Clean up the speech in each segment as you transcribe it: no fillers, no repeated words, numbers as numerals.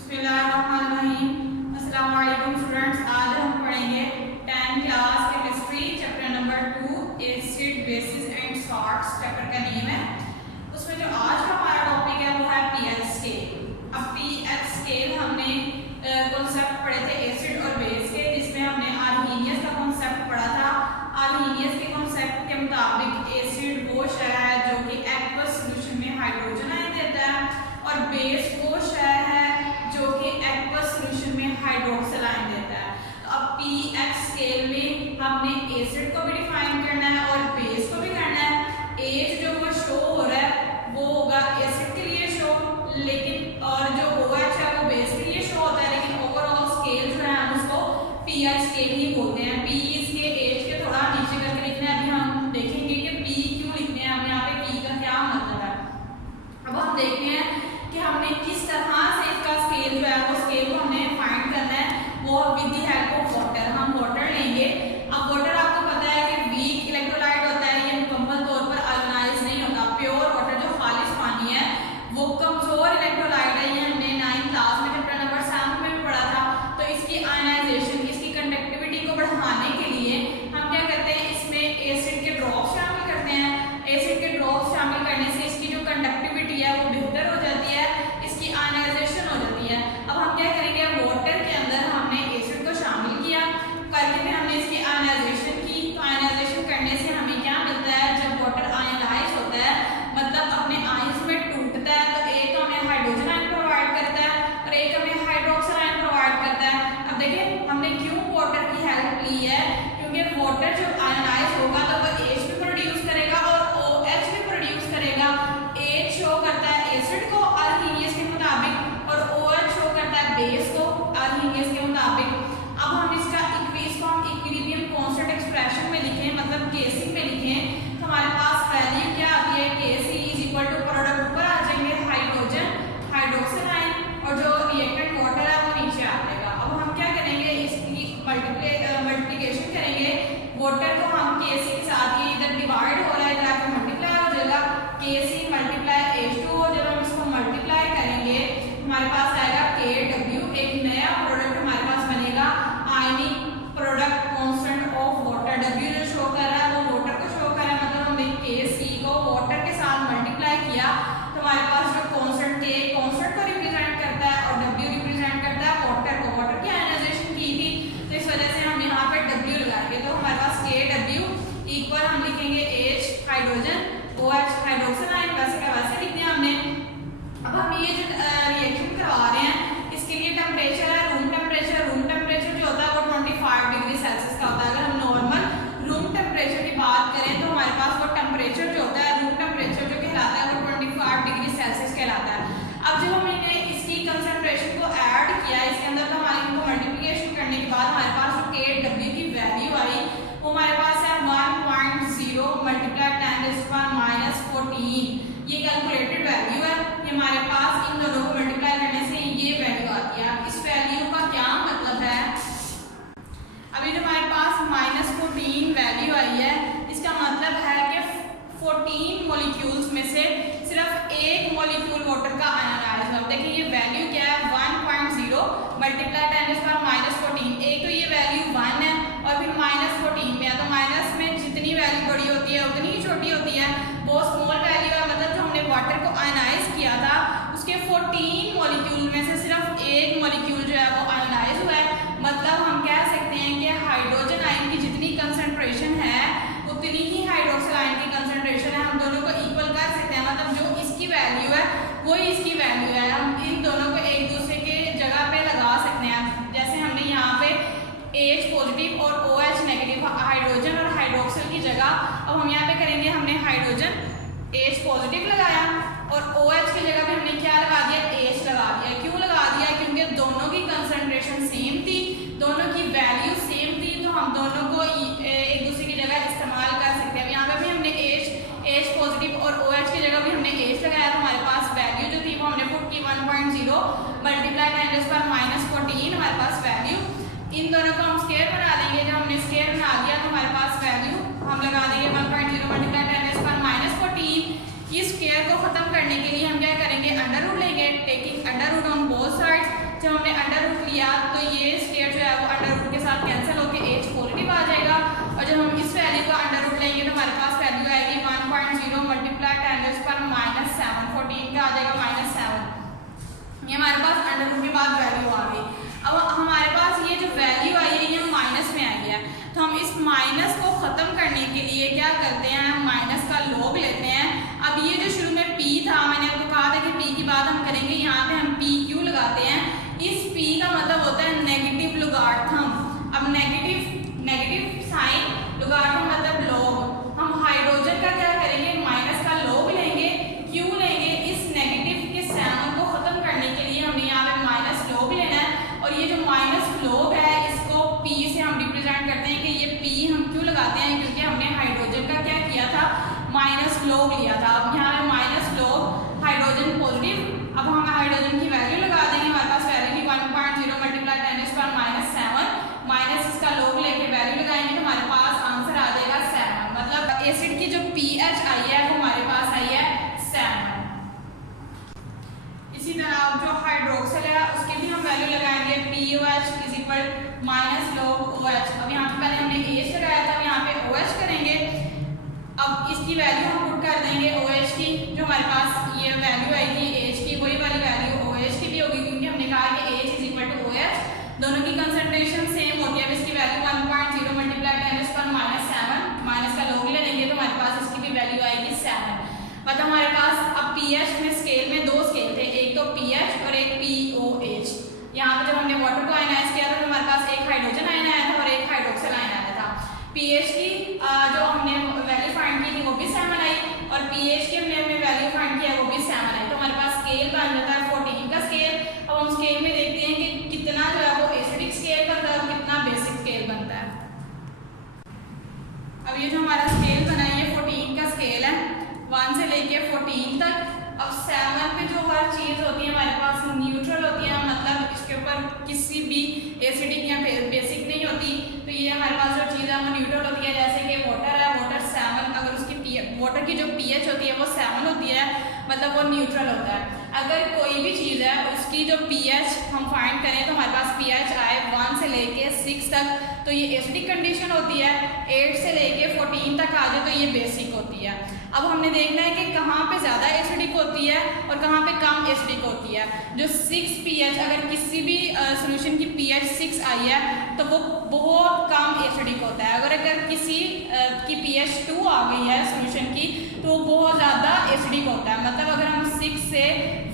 बिस्मिल्लाहिर्रहमानिर्रहीम। अस्सलाम वालेकुम स्टूडेंट्स। आज हम पढ़ेंगे 10th class chemistry chapter number 2 acid basis and salts. Chapter का नेम है। उसमें जो आज का हमारा टॉपिक है वो है पीएच स्केल। अब पीएच स्केल हमने कॉन्सेप्ट पढ़े थे एसिड और बेस के, जिसमें हमने आर्हीनियस का कॉन्सेप्ट पढ़ा था। आर्हीनियस के कॉन्सेप्ट के मुताबिक एसिड वो शय है जो कि एक्वस सॉल्यूशन में हाइड्रोजन आयन देता है, और बेस वो शय है जो कि एक्वस सॉल्यूशन में हाइड्रोक्सिल आयन देता है। तो अब पीएच स्केल में हमने एसिड को भी डिफाइन करना है और बेस को भी करना है। एच जो वो शो हो रहा है वो होगा एसिड के लिए शो, लेकिन और जो OH है वो बेस के लिए शो होता है, लेकिन ओवरऑल स्केल जो है हम उसको पीएच स्केल ही बोलते हैं। पी इसके एच के थोड़ा नीचे करके लिखना है। अभी हम देखेंगे कि पी क्यों लिखने हैं, हम यहाँ पे पी का क्या मतलब है। अब हम देखते हैं कि हमने किस तरह से इसका स्केल जो है वो स्केल को हमने फाइंड करना है, वो with the help of water. हम वाटर लेंगे। अब वाटर आपको पता है कि वीक इलेक्ट्रोलाइट होता है, ये मुकम्मल तौर पर आयोनाइज नहीं होता। प्योर वाटर जो खालिश पानी है वो कमजोर इलेक्ट्रोलाइट है। ये हमने 9th क्लास में चैप्टर नंबर 7 में भी पढ़ा था। तो इसकी आयनाइजेशन, इसकी कंडक्टिविटी को बढ़ाने के लिए हम क्या करते हैं, इसमें एसिड के ड्रॉप शामिल करते हैं। एसिड के ड्रॉप शामिल करने से इसकी जो कंडक्टिविटी है वो बेहतर हो जाती है, इसकी आयनाइजेशन हो जाती है। अब हम क्या करेंगे, वाटर के अंदर हमने एसिड को शामिल किया, करके फिर हमने इसकी आयनाइजेशन की। तो आयनाइजेशन करने से हमें क्या मिलता है, जब वाटर आयनाइज होता है मतलब अपने आयंस में टूटता है, तो एक तो हमें हाइड्रोजन आयन प्रोवाइड करता है और एक हमें हाइड्रोक्सिल आयन प्रोवाइड करता है। अब देखिए हमने क्यों वाटर की हेल्प ली है, क्योंकि वाटर जब आयनाइज होगा तो वो H भी प्रोड्यूस करेगा और OH भी प्रोड्यूस करेगा। H शो करता है एसिड को आर्हीनियस के मुताबिक और OH शो करता है बेस को आर्हीनियस के मुताबिक। अब हम इसका इक्विलिब्रियम कांस्टेंट एक्सप्रेशन में लिखें, मतलब केसी में लिखें, तो हमारे पास वैल्यू क्या आती है, केसी इज इक्वल टू प्रोडक्ट ऊपर आ जाएंगे हाइड्रोजन हाइड्रोक्सिल आयन और जो रिएक्टेंट वाटर है वो नीचे आ जाएगा। अब हम क्या करेंगे, इसकी मल्टीप्लिकेशन करेंगे। वाटर को हम केसी के साथ, ये इधर डिवाइड हो रहा है, इधर आकर मल्टीप्लाई हो जाएगा। केसी मल्टीप्लाई H2O, जब हम इसको मल्टीप्लाई करेंगे हमारे पास आएगा KW। एक नया प्रोडक्ट हमारे पास बनेगा, ionic product constant of water. W जो शो कर रहा है वो वाटर को शो कर रहा है, मतलब हमने KC को वाटर के साथ मल्टीप्लाई किया तो हमारे पास जो कांस्टेंट K कांस्टेंट को रिप्रेजेंट करता है और W रिप्रेजेंट करता है वाटर को। वाटर की आयनाइजेशन की थी तो इस वजह से हम यहाँ पे W लगाएंगे, तो हमारे पास KW इक्वल हम लिखेंगे H hydrogen OH hydroxyl ion, वैसे का वैसे लिखते हैं हमने। अब हम ये जो रिएक्शन करवा रहे हैं इसके लिए टेम्परेचर है रूम टेम्परेचर। रूम टेम्परेचर जो होता है वो 25 डिग्री सेल्सियस का होता है। अगर हम नॉर्मल रूम टेम्परेचर की बात करें तो हमारे पास वो टेम्परेचर जो होता है रूम टेम्परेचर जो कहलाता है वो 25 डिग्री सेल्सियस कहलाता है। अब जब हमने इसकी कंसंट्रेशन को ऐड किया इसके अंदर, तो हमारे इनको मल्टीप्लिकेशन करने के बाद हमारे पास जो KW की वैल्यू आई वो हमारे पास है 1.0 मल्टीप्लाई 10⁻⁻14। ये कैलकुलेटेड वैल्यू है। ये हमारे पास इन दोनों को मल्टीप्लाई करने से ये वैल्यू आती है। अब इस वैल्यू का क्या मतलब है, अभी जो हमारे पास -14 वैल्यू आई है, इसका मतलब है कि 14 मॉलिक्यूल्स में से सिर्फ एक मॉलिक्यूल वाटर का आयनाइज हुआ। देखिए ये वैल्यू क्या है, 1.0 मल्टीप्लाई 10⁻⁻14। एक तो ये वैल्यू 1 है और फिर -14 में है, तो माइनस में जितनी वैल्यू बड़ी होती है उतनी ही छोटी होती है। बहुत स्मॉल वैल्यू है, मतलब जो हमने वाटर को आयनाइज किया था उसके 14 मॉलिक्यूल में से सिर्फ एक मॉलिक्यूल जो है वो आयनाइज हुआ है। मतलब हम कह सकते हैं कि हाइड्रोजन आयन की जितनी कंसंट्रेशन है उतनी ही हाइड्रोक्सिल आयन की कंसंट्रेशन है। हम दोनों को इक्वल कर सकते हैं, मतलब जो इसकी वैल्यू है वही इसकी वैल्यू है। हम इन दोनों को एक दूसरे के जगह पे लगा सकते हैं। जैसे हमने यहाँ पे H पॉजिटिव और OH नेगेटिव, हाइड्रोजन और हाइड्रोक्सिल की जगह अब हम यहाँ पे करेंगे, हमने हाइड्रोजन H पॉजिटिव लगाया और OH की जगह पे हमने क्या लगा दिया, H लगा दिया। क्यों लगा दिया, क्योंकि दोनों की कंसंट्रेशन सेम थी, दोनों की वैल्यू सेम थी, तो हम दोनों को एक दूसरे की जगह इस्तेमाल कर सकते हैं। यहाँ पे भी हमने H पॉजिटिव और OH की जगह भी हमने H लगाया, तो हमारे पास वैल्यू जो थी वो हमने पुट की 1.0 मल्टीप्लाई 10⁻⁻14 हमारे पास वैल्यू। इन दोनों को हम स्क्वायर बना लेंगे। जब हमने स्क्वायर बना दिया तो हमारे पास वैल्यू हम लगा देंगे 1.0 मल्टीप्लाई 10⁻⁻14। इस स्क्वायर को खत्म करने के लिए हम क्या करेंगे, अंडर रूट लेंगे, taking under root on both sides. जब हमने अंडर रूट लिया तो ये स्क्वायर जो है वो अंडर रूट के साथ कैंसिल होकर एज पॉजिटिव आ जाएगा। और जब हम इस वैल्यू का अंडर रूट लेंगे तो हमारे पास वैल्यू आएगी 1.0 मल्टीप्लाई 10⁻⁻7 14 का आ जाएगा -7। ये हमारे पास अंडर रूट के बाद वैल्यू आ गई। अब हमारे पास ये जो वैल्यू आई है ये माइनस में आई है, तो हम इस माइनस को ख़त्म करने के लिए क्या करते हैं, हम माइनस का लॉग लेते हैं। अब ये जो शुरू में p था, मैंने आपको कहा था कि p की बात हम करेंगे, यहाँ पे हम p क्यों लगाते हैं, इस p का मतलब होता है नेगेटिव लोगार्थम। अब नेगेटिव साइन लोगार्थम मतलब लॉग। हम हाइड्रोजन का क्या करेंगे, माइनस का लॉग लेंगे। क्यों लेंगे, इस नेगेटिव के साइन को ख़त्म करने के लिए हमने यहाँ पे माइनस लॉग लेना है। और ये जो माइनस लॉग है इसको p से हम रिप्रेजेंट करते हैं कि ये p हम क्यों लगाते हैं, क्योंकि हमने हाइड्रोजन का क्या किया था, माइनस लॉग लिया था। अब यहाँ पे माइनस लॉग हाइड्रोजन पॉजिटिव। अब हम हाइड्रोजन की वैल्यू लगा देंगे, हमारे पास वैल्यू थी 1.0 मल्टीप्लाई 10⁻⁻7 माइनस इसका लॉग लेके वैल्यू लगाएंगे तो हमारे पास आंसर आ जाएगा 7। मतलब एसिड की जो pH आई है वो हमारे पास आई है 7। इसी तरह जो हाइड्रोक्सिल है उसकी भी हम वैल्यू लगाएंगे, POH = -log OH। अब यहाँ पे पहले हमने H लगाया था, अब यहाँ पे OH करेंगे। अब इसकी वैल्यू हम पुट कर देंगे OH की, जो हमारे पास ये वैल्यू आएगी H की, वही वाली वैल्यू OH की भी होगी, क्योंकि हमने कहा कि H = OH, दोनों की कंसंट्रेशन सेम होती है। अब इसकी वैल्यू 1.0 मल्टीप्लाई 10⁻⁻7 माइनस का लॉग ले लेंगे तो हमारे पास इसकी भी वैल्यू आएगी 7। मतलब हमारे पास अब pH में स्केल में दो स्केल थे, एक तो pH और एक POH। यहाँ पे जब हमने वाटर को आयनाइज किया था तो हमारे पास एक हाइड्रोजन आयन आया था और एक हाइड्रोक्सिल आयन आया था। pH की जो हमने वैल्यू फाइंड की थी वो भी 7 आई, और pH की हमने वैल्यू फाइंड किया वो भी 7 आई। तो हमारे पास स्केल बन जाता है 14 का स्केल। अब हम स्केल में देखते हैं कि कितना जो है वो एसिडिक स्केल बनता है और कितना बेसिक स्केल बनता है। अब ये जो हमारा स्केल बना है ये 14 का स्केल है, 1 से लेके 14 तक। अब 7 पे जो हर चीज़ होती है हमारे पास न्यूट्रल होती है, मतलब इसके ऊपर किसी भी एसिडिक या बेसिक नहीं होती। तो ये हमारे पास जो चीज़ है वो न्यूट्रल होती है, जैसे कि वाटर है, वाटर 7, अगर उसकी वाटर की जो pH होती है वो 7 होती है, मतलब वो न्यूट्रल होता है। अगर कोई भी चीज़ है उसकी जो pH हम फाइंड करें तो हमारे पास pH आए 1 से लेके 6 तक तो ये एसिडिक कंडीशन होती है, 8 से लेके 14 तक आ जाए तो ये बेसिक होती है। अब हमने देखना है कि कहाँ पे ज़्यादा एसिडिक होती है और कहाँ पे कम एसिडिक होती है। जो 6 pH, अगर किसी भी सोल्यूशन की pH 6 आई है तो वो बहुत कम एसिडिक होता है। अगर किसी की pH 2 आ गई है सोल्यूशन की तो वो बहुत ज़्यादा एसिडिक होता है। मतलब अगर हम 6 से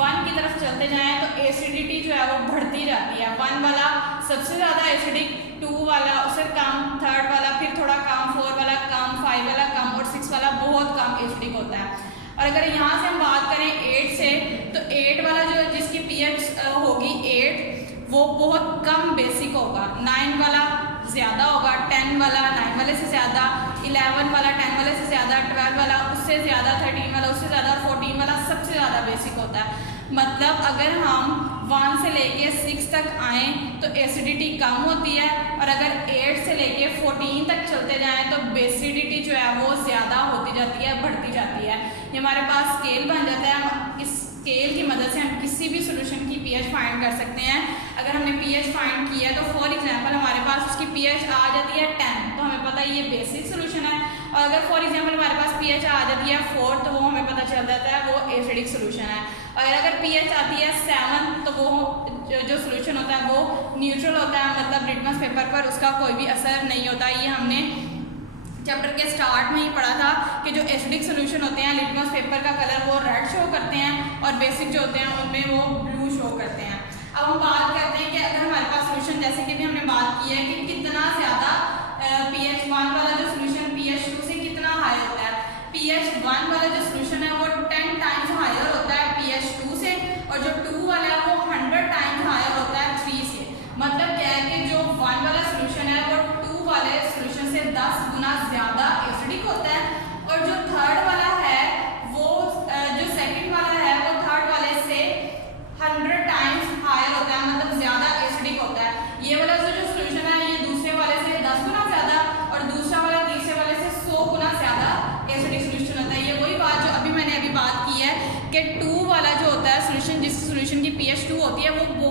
1 की तरफ चलते जाएँ तो एसिडिटी जो है वो बढ़ती जाती है। 1 वाला सबसे ज़्यादा एसिडिक, 2 वाला उससे कम, 3rd वाला फिर थोड़ा कम, 4 वाला कम, 5 वाला कम और 6 वाला बहुत कम एसिडिक होता है। और अगर यहाँ से हम बात करें 8 से, तो 8 वाला जो जिसकी pH होगी 8 वो बहुत कम बेसिक होगा, 9 वाला ज़्यादा होगा, 10 वाला 9 वाले से ज़्यादा, 11 वाला 10 वाले से ज़्यादा, 12 वाला उससे ज़्यादा, 13 वाला उससे ज़्यादा, 14 वाला सबसे ज़्यादा बेसिक होता है। मतलब अगर हम 1 से लेके 6 तक आएँ तो एसिडिटी कम होती है, और अगर 8 से लेके 14 तक चलते जाएँ तो बेसिडिटी जो है वो ज़्यादा होती जाती है, बढ़ती जाती है। ये हमारे पास स्केल बन जाता है। हम इस स्केल की मदद से हम किसी भी सोल्यूशन की pH फाइंड कर सकते हैं। अगर हमने pH फाइंड किया है तो फॉर एग्जांपल हमारे पास उसकी pH आ जाती है 10 तो हमें पता है ये बेसिक सोल्यूशन है, और अगर फॉर एग्जांपल हमारे पास pH आ जाती है 4 तो वो हमें पता चल जाता है वो एसिडिक सोल्यूशन है। और अगर pH आती है 7 तो वो जो सोल्यूशन होता है वो न्यूट्रल होता है, मतलब लिटमस पेपर पर उसका कोई भी असर नहीं होता। ये हमने चैप्टर के स्टार्ट में ही पढ़ा था कि जो एसिडिक सोल्यूशन होते हैं लिटमस पेपर का कलर वो रेड शो करते हैं और बेसिक जो होते हैं उनमें वो ब्लू शो करते हैं। अब हम बात करते हैं कि अगर हमारे पास सोल्यूशन, जैसे कि भी हमने बात की है कि कितना ज़्यादा pH 1 वाला जो सोल्यूशन pH 2 से कितना हाई होता है। pH 1 वाला जो सोल्यूशन है वो 10 टाइम्स हायर होता है pH 2 से, और जो 2 वाला है वो 100 टाइम्स हायर होता है 3 से। मतलब क्या है कि जो 1 वाला सोल्यूशन है वो 2 वाले सोल्यूशन से 10 गुना ज़्यादा एसिडिक होता है, और जो 3rd वाला है वो जो 2nd वाला है वो 3rd वाले से 100 टाइम्स हायर होता है, मतलब ज़्यादा एसिडिक होता है। ये वाला जो सोल्यूशन है ये दूसरे वाले से 10 गुना ज़्यादा और दूसरा वाला तीसरे वाले से 100 गुना ज़्यादा एसिडिक सोल्यूशन होता है। ये वही बात जो अभी मैंने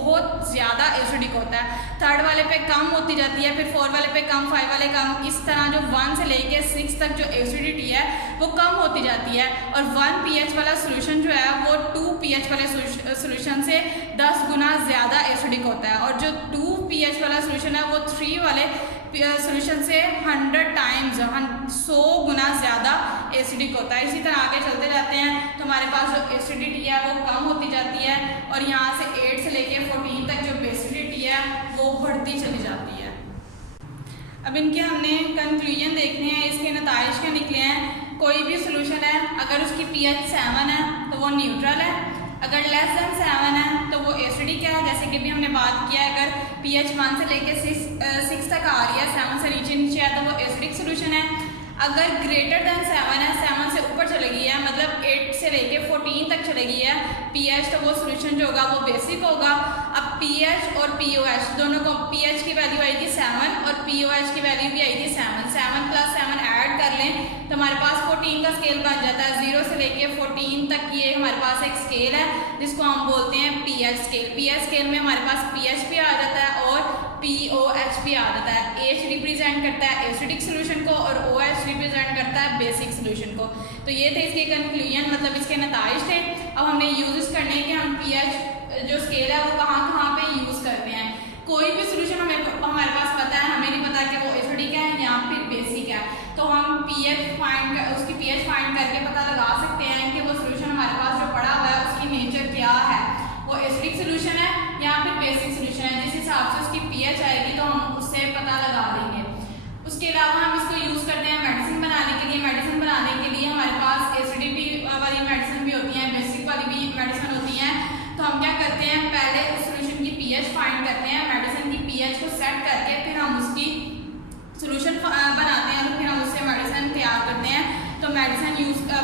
बहुत ज़्यादा एसिडिक होता है, थर्ड वाले पे कम होती जाती है, फिर 4 वाले पे कम, 5 वाले कम, इस तरह जो 1 से लेके 6 तक जो एसिडिटी है वो कम होती जाती है। और 1 pH वाला सोल्यूशन जो है वो 2 pH वाले सोल्यूशन से 10 गुना ज़्यादा एसिडिक होता है, और जो 2 pH वाला सोल्यूशन है वो 3 वाले सोल्यूशन से 100 टाइम्स 100 गुना ज़्यादा एसिडिक होता है। इसी तरह आगे चलते जाते हैं तो हमारे पास जो एसिडिटी है वो कम होती जाती है, और यहाँ से 8 से लेके 14 तक जो एसिडिटी है वो बढ़ती चली जाती है। अब इनके हमने कंक्लूजन देखने हैं, इसके नताइज क्या निकले हैं। कोई भी सोल्यूशन है अगर उसकी pH 7 है तो वो न्यूट्रल है, अगर लेस देन 7 है तो वो एसिडिक है, जैसे कि भी हमने बात किया है अगर pH 1 से लेके 6 तक आ रही है, 7 से नीचे है तो वो एसिडिक सोल्यूशन है। अगर ग्रेटर देन 7 है, 7 से ऊपर चले गई है, मतलब 8 से लेके 14 तक चले गई है pH, तो वो सोल्यूशन जो होगा वो बेसिक होगा। अब pH और pOH दोनों को, pH की वैल्यू आएगी 7 और pOH की वैल्यू भी आएगी 7, 7 + 7 ऐड कर लें तो हमारे पास 14 का स्केल बन जाता है। 0 से लेके 14 तक ये हमारे पास एक स्केल है जिसको हम बोलते हैं pH स्केल। pH स्केल में हमारे पास pH भी आ जाता है और pOH भी आ जाता है। H रिप्रेजेंट करता है एसिडिक सोल्यूशन को और OH रिप्रेजेंट करता है बेसिक सोल्यूशन को। तो ये थे इसके कंक्लूजन, मतलब इसके नताइज थे। अब हमने यूजेस करने के, हम pH जो स्केल है वो कहाँ कहाँ पे यूज़ करते हैं। कोई भी सोल्यूशन हमारे पास पता है, हमें नहीं पता कि वो एसिडिक है या फिर बेसिक है, तो हम उसकी pH फाइंड करके पता लगा सकते हैं कि वो सोल्यूशन हमारे पास जो पड़ा हुआ है उसकी नेचर क्या है, वो एसिडिक सोल्यूशन है या फिर बेसिक सोल्यूशन है। जिस हिसाब से उसकी pH आएगी तो हम उससे पता लगा देंगे। उसके अलावा हम इसको यूज़ करते हैं मेडिसिन बनाने के लिए। मेडिसिन बनाने के लिए हमारे पास एसिडिटी वाली मेडिसिन भी होती है, बेसिक वाली भी मेडिसिन होती है। तो हम क्या करते हैं, पहले उस सोल्यूशन की pH फाइंड करते हैं, मेडिसिन की pH को सेट करके फिर हम उसकी सोल्यूशन बनाते हैं और फिर हम उससे मेडिसिन तैयार करते हैं। तो मेडिसिन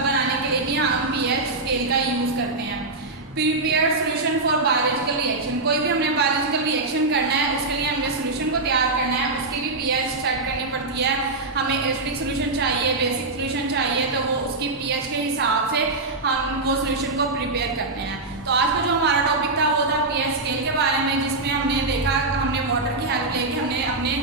बनाने के लिए भी हम pH स्केल का यूज़ करते हैं। Prepared solution for biological reaction, कोई भी हमने बायोलॉजिकल रिएक्शन करना है उसके लिए हमने सोल्यूशन को तैयार करना है, उसकी भी pH सेट करनी पड़ती है। हमें एसिडिक सोल्यूशन चाहिए, बेसिक सोल्यूशन चाहिए, तो वो उसकी pH के हिसाब से हम वो सोल्यूशन को प्रिपेयर करते हैं। तो आज का जो हमारा टॉपिक था वो था pH स्केल के बारे में, जिसमें हमने देखा, हमने वाटर की हेल्प लेके हमने अपने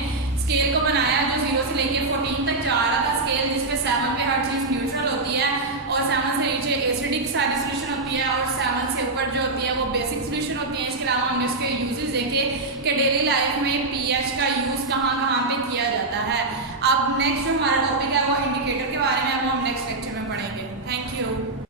स्केल को बनाया जो 0 से लेके 14 तक जा रहा था स्केल, जिसमें 7 पे हर चीज़ न्यूट्रल होती है और 7 से नीचे एसिडिक सारी सोल्यूशन होती है और 7 से ऊपर जो होती है वो बेसिक सोल्यूशन होती है। इसके अलावा हमने उसके यूजेस देखे कि डेली लाइफ में pH का यूज़ कहाँ कहाँ पे किया जाता है। अब नेक्स्ट जो हमारा टॉपिक है वो इंडिकेटर के बारे में, वो हम नेक्स्ट